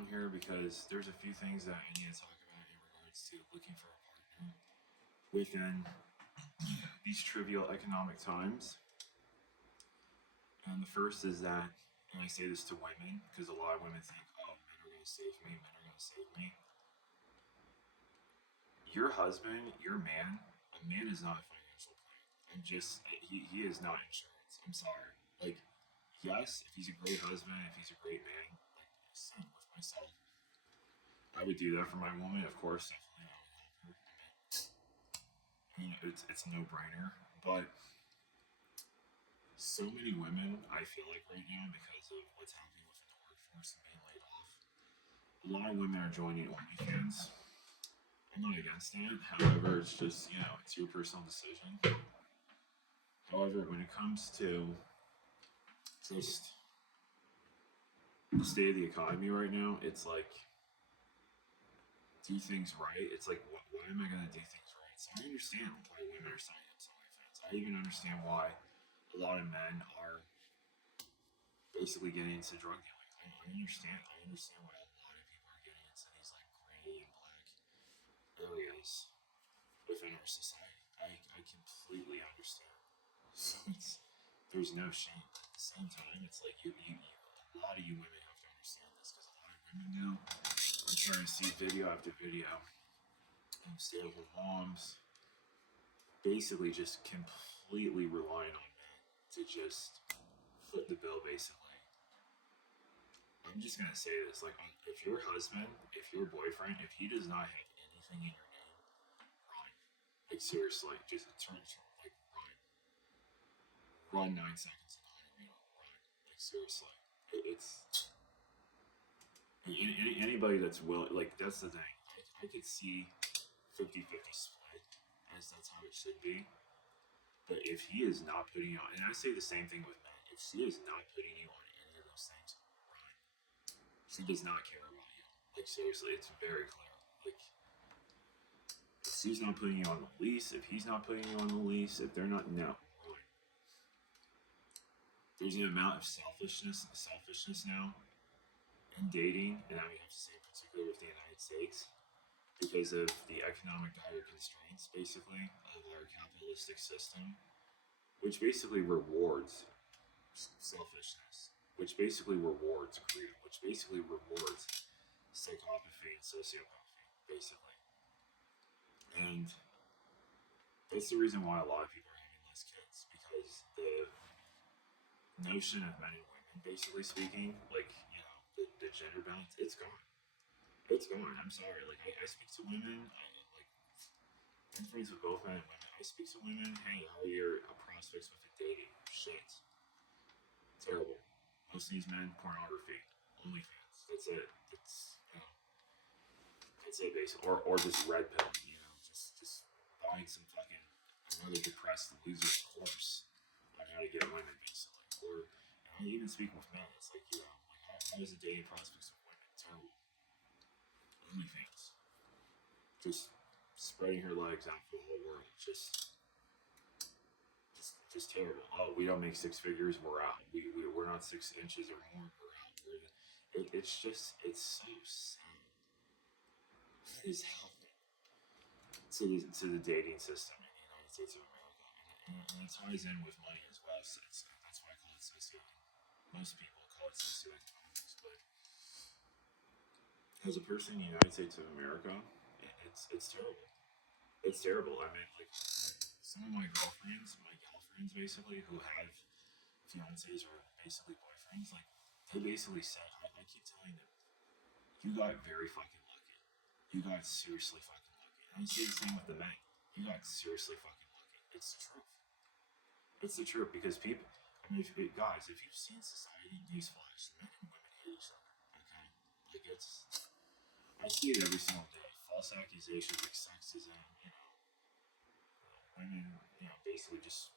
on here because there's a few things that I need to talk about in regards to looking for a partner within these trivial economic times. And the first is that, and I say this to women because a lot of women think, oh, men are going to save me, men are going to save me. Your husband, your man, a man is not a financial plan. And just, he is not insurance. I'm sorry. Like, yes, if he's a great husband, if he's a great man, like same with myself, I would do that for my woman, of course, definitely. I would help her. It's a no brainer. But so many women, I feel like right now, because of what's happening within the workforce and being laid off, a lot of women are joining OnlyFans. I'm not against that. However, it's just, it's your personal decision. However, when it comes to just the state of the economy right now, it's like, do things right. It's like, why am I going to do things right? So I understand why women are signing up to OnlyFans. I even understand why a lot of men are basically getting into drug dealing. I understand. I understand why a lot of people are getting into these like gray and black areas within our society. I completely understand. So there's no shame. But at the same time, it's like a lot of you women have to understand this because a lot of women now are trying to see video after video of stay-at-home moms basically just completely relying on men to just foot the bill basically. I'm just gonna say this: like, if your husband, if your boyfriend, if he does not have anything in your name, run. Like seriously, just like run 9 seconds and 100 meter run. Like seriously, it's anybody that's willing. Like that's the thing. I could see 50-50 split as that's how it should be. But if he is not putting you on, and I say the same thing with men, if she is not putting you on any of those things, run. She does not care about you. Like seriously, it's very clear. Like if she's not putting you on the lease, if he's not putting you on the lease, if they're not, no, run. There's an amount of selfishness now in dating, and I have to say particularly with the United States, because of the economic dire constraints, basically, of our capitalistic system, which basically rewards selfishness, which basically rewards greed, which basically rewards psychopathy and sociopathy, basically. And that's the reason why a lot of people are having less kids, because the notion of men and women, basically speaking, like, the gender balance, it's gone. It's gone. I'm sorry. Like, I speak to women, I'm friends with both men and women. I speak to women, hey, how are your prospects with the dating? Shit. Terrible. Most of these men, pornography, OnlyFans. That's it. That's it, basically. Or just red pill, just buying some fucking another depressed loser's course on how to get women, basically. Or and I even speak with men. It's like, how is the dating prospects of women? Terrible. OnlyFans. Just spreading her legs out for the whole world. Just terrible. Oh, we don't make six figures. We're out. We're not 6 inches or more. We're out. It's so sad. What is happening to the dating system in the United States of America? And it ties in with money as well. So that's why I call it socioeconomics. Most people call it socioeconomics. But as a person in the United States of America, it's terrible. It's terrible. I mean, like, some of my girlfriends, basically, who have fiancés or basically boyfriends, like, they basically said, I keep telling them, you got very fucking lucky. You got seriously fucking lucky. And I say the same with the men. You got seriously fucking lucky. It's the truth. It's the truth because people, I mean, guys, if you've seen society, newsflash, men and women hate each other. Okay? Like, I see it every single day. False accusations like sexism, women, basically just.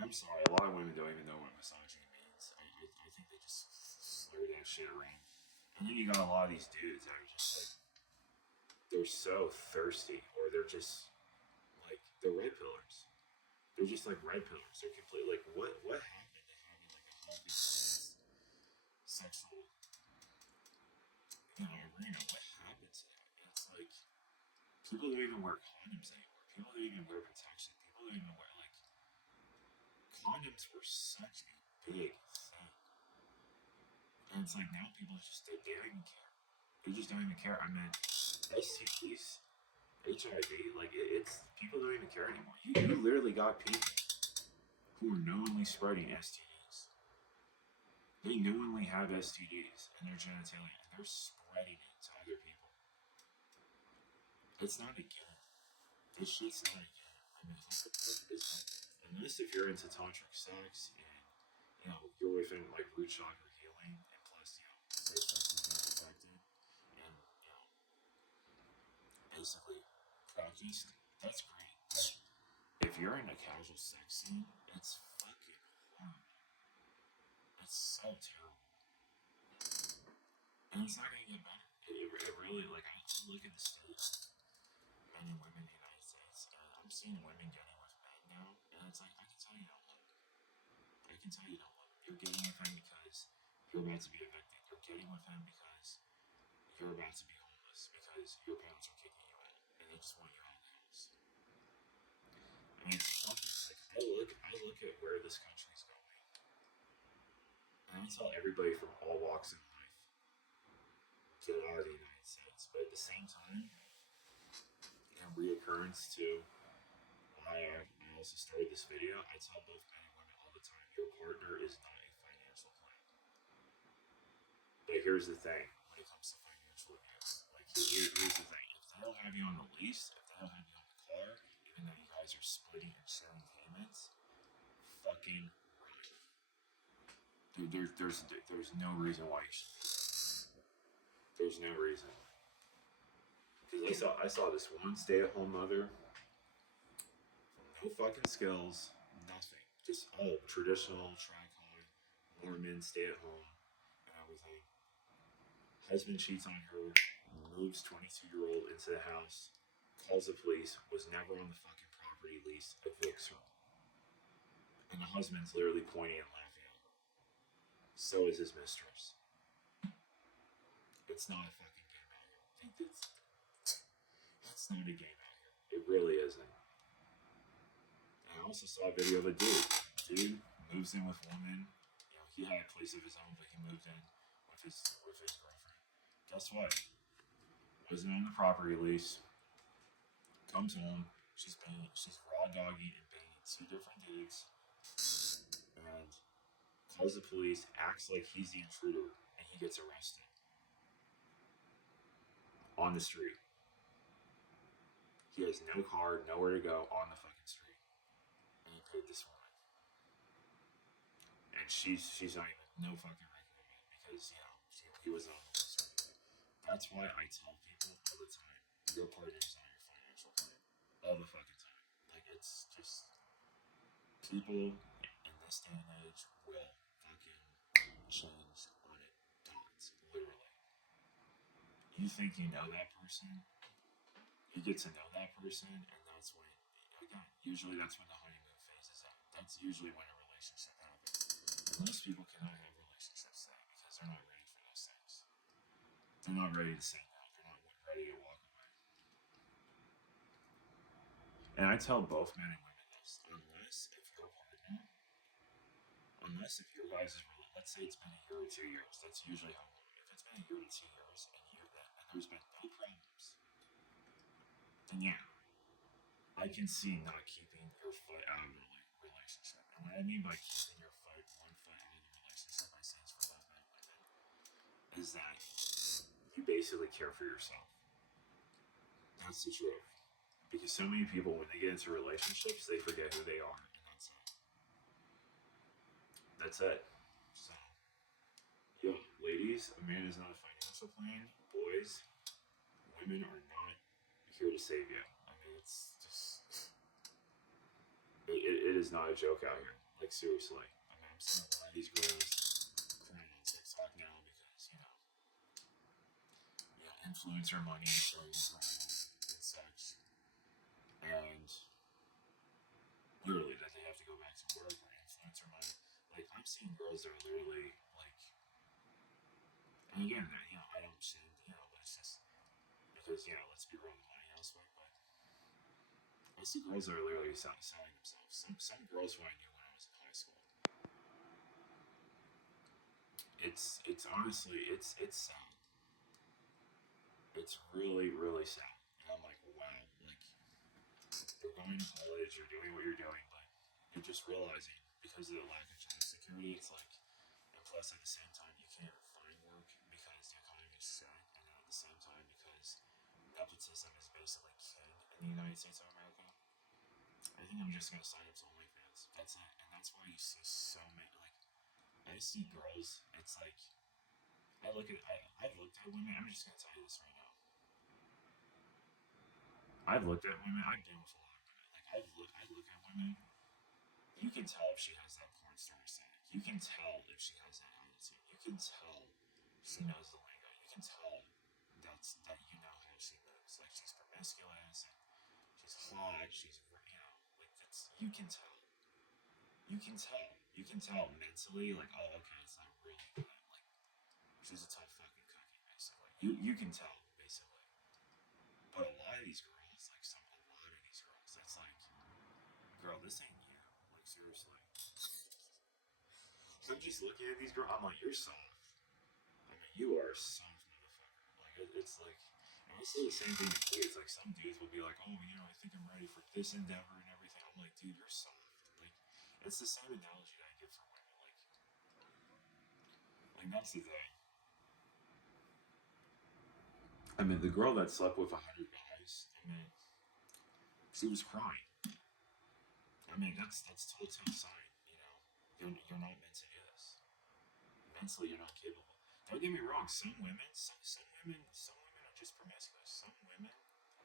I'm sorry, a lot of women don't even know what misogyny means. I think they just slur that shit around. And then you got a lot of these dudes that are just like, they're so thirsty, or they're just like, they're red pillars. They're just like red pillars. They're completely like, what happened to having like a healthy balanced sexual People don't even wear condoms anymore. People don't even wear protection. People don't even wear like condoms were such a big thing, and it's like now people just they don't even care. They just don't even care. I mean, STDs, HIV, like it's people don't even care anymore. You literally got people who are knowingly spreading STDs. They knowingly have STDs in their genitalia and they're spreading it to other people. It's not a game. This shit's not a game. I mean, unless if you're into tantric sex and you're within like root chakra healing and plus safe sex is not protected and basically practiced, that's great. But if you're in a casual sex scene, it's fucking horrible. It's so terrible. And it's not gonna get better. It really, like, I look at the state of men and women in the United States, and I'm seeing women getting with men now, and it's like, I can tell you don't love them. I can tell you don't love them. You're getting with him because you're about to be evicted. You're getting with him because you're about to be homeless, because your parents are kicking you out, and they just want you out of the house. I mean, it's fucking, like, I look at where this country's going, and I tell everybody from all walks of life, get out of the United States. But at the same time, reoccurrence to why I also started this video, I tell both men and women all the time, your partner is not a financial plan. But here's the thing, when it comes to financial abuse, like here's the thing, if they don't have you on the lease, if they don't have you on the car, even though you guys are splitting and sharing payments, fucking run. There's no reason why you should. There's no reason. Because I saw this one stay-at-home mother, no fucking skills, nothing, just traditional track hard, Mormon, stay-at-home, and everything. Husband cheats on her, moves 22-year-old into the house, calls the police, was never on the fucking property lease, evicts her. And the husband's literally pointing and laughing at her. So is his mistress. It's not a fucking game out here. It's not a game out here. It really isn't. And I also saw a video of a dude. Dude moves in with woman. He had a place of his own, but he moved in with his girlfriend. Guess what? Wasn't on the property lease. Comes home. She's raw dogging and banging two different dudes. And calls the police, acts like he's the intruder, and he gets arrested. On the street. He has no car, nowhere to go, on the fucking street. And he paid this woman. And she's not even, no fucking record of it, because, he was on the list or anything. That's why I tell people all the time, your partner's not your financial plan. All the fucking time. Like, it's just, people in this day and age will fucking change on a dot, literally. You think you know that person, you get to know that person, and that's when, again, usually that's when the honeymoon phase is at. That's usually when a relationship happens. And most people cannot have relationships then because they're not ready for those things. They're not ready to say no. They're not ready to walk away. And I tell both men and women this: unless if your guys' let's say it's been a year or 2 years, that's usually how long. If it's been a year to 2 years and there's been no problems, then yeah, I can see not keeping your foot out of the relationship. And what I mean by keeping your one foot out of the relationship, I say it's for both men and women, is that you basically care for yourself. That's the truth. Because so many people, when they get into relationships, they forget who they are, and that's it. That's it. So, yeah, ladies, a man is not a financial plan. Boys, women are not here to save you. I mean, it's just, it is not a joke out here. Like, seriously. I mean, I'm seeing a lot of these girls crying on TikTok now because, influencer money showing and such. And literally that they have to go back to work or influencer money. Like, I'm seeing girls that are literally like, and again, I don't shame, but it's just because, let's be real, the money aspect. But I see girls that are literally selling themselves. Some girls who I knew when I was in high school. It's honestly it's sad. It's really sad. And I'm like, wow, like you're going to college, you're doing what you're doing, but you're just realizing because of the lack of job security, it's like, and plus at the same time you can't find work because the economy is set, and then at the same time because nepotism is basically king in the United States of America. I think I'm just gonna sign up to OnlyFans. That's it, and that's why you see so many. Like I see girls. It's like I've looked at women. I'm just gonna tell you this right now. I've looked at women. I've been with a lot of women. Like I look at women. You can tell if she has that porn star aesthetic. You can tell if she has that attitude. You can tell she knows the lingo. You can tell that you know how she moves. Like she's promiscuous and she's hot. She's like that's you can tell. You can tell. You can tell mentally. Like oh okay, it's not really good. Like she's a tough fucking cookie basically. You can tell basically. But a lot of these girls, like a lot of these girls, that's like, girl, this ain't you. Like seriously. So I'm just looking at these girls. I'm like, you're soft. I mean, you are a soft motherfucker. Like it's like, and I say the same thing to dudes. Like some dudes will be like, oh, I think I'm ready for this endeavor and everything. I'm like, dude, you're soft. Like it's the same analogy that I give for women. Like that's the thing. I mean, the girl that slept with 100 guys. I mean, she was crying. I mean, that's telltale sign. You're not meant to do this. Mentally, you're not capable. Don't get me wrong. Some women are just promiscuous. Some women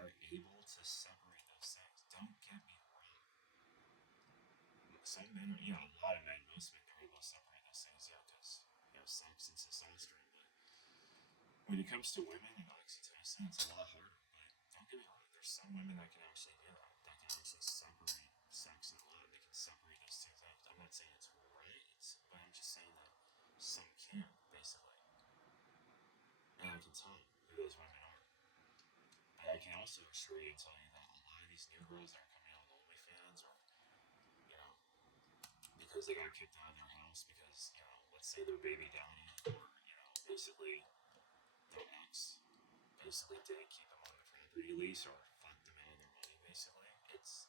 are able to separate those things. Don't get me wrong. Some men, a lot of men, most men are able to separate those things. Because sex and testosterone. But when it comes to women and oxytocin, it's a lot harder. But don't get me wrong. There's some women that can actually do that. That can actually separate sex and love. They can separate those two things. I'm not saying it's right, but I'm just saying that some can, basically. And I can tell who those women are. But I can also assure you and tell you that a lot of these new girls that are coming out of OnlyFans or, because they got kicked out of their house because, let's say their baby daddy or, basically their ex basically didn't keep them on the property lease or fucked them out of their money, basically. It's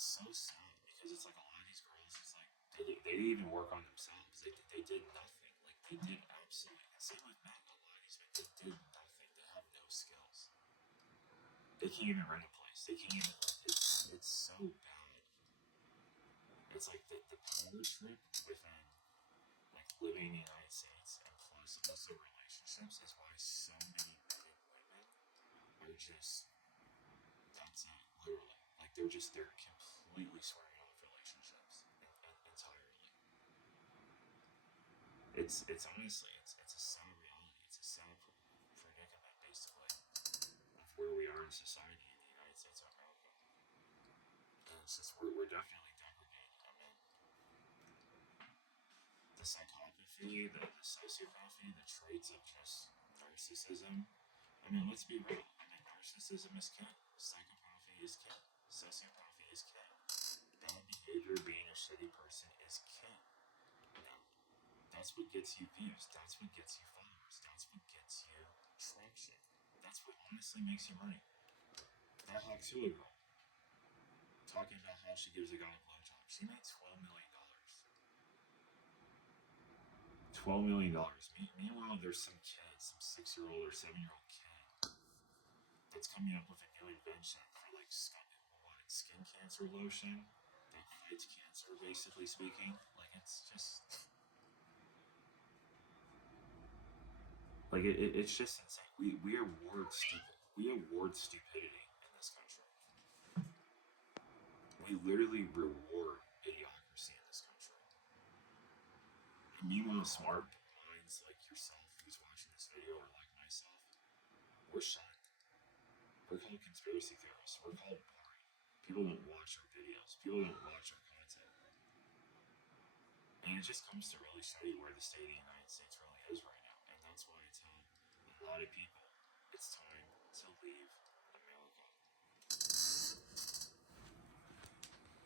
so sad because it's like a lot of these girls, it's like they didn't even work on themselves. They did nothing. Like they did absolutely. And same with men. A lot of these men, they did nothing. They have no skills. They can't even rent a place. They can't even. It's so bad. It's like the power trip within like living in the United States and plus also relationships is why so many men and women are just that's it literally. Like they're completely swearing off relationships entirely. It's honestly it's a sad reality. It's a sad predicament basically of where we are in society in the United States of America. And it's just we're definitely degrading. I mean, the psychopathy, the sociopathy, the traits of just narcissism. I mean, let's be real. I mean, narcissism is king. Psychopathy is king. Sociopathy is king. Bad behavior, being a shitty person is king. Now, that's what gets you views. That's what gets you followers. That's what gets you traction. That's what honestly makes you money. That Hatsua girl talking about how she gives a guy a blowjob. She made $12 million. $12 million. Meanwhile, there's some kid, some 6-year-old or 7-year-old kid that's coming up with a new invention for like skin cancer lotion that fights cancer, basically speaking. Like it's just like it's just insane. We award stupid. We award stupidity in this country. We literally reward idiocracy in this country. And meanwhile, smart minds like yourself, who's watching this video, or like myself, we're shunned. We're called conspiracy theorists. We're called boring. People don't watch our videos. People don't watch our content. And it just comes to really show you where the state of the United States really is right now. And that's why I tell a lot of people it's time to leave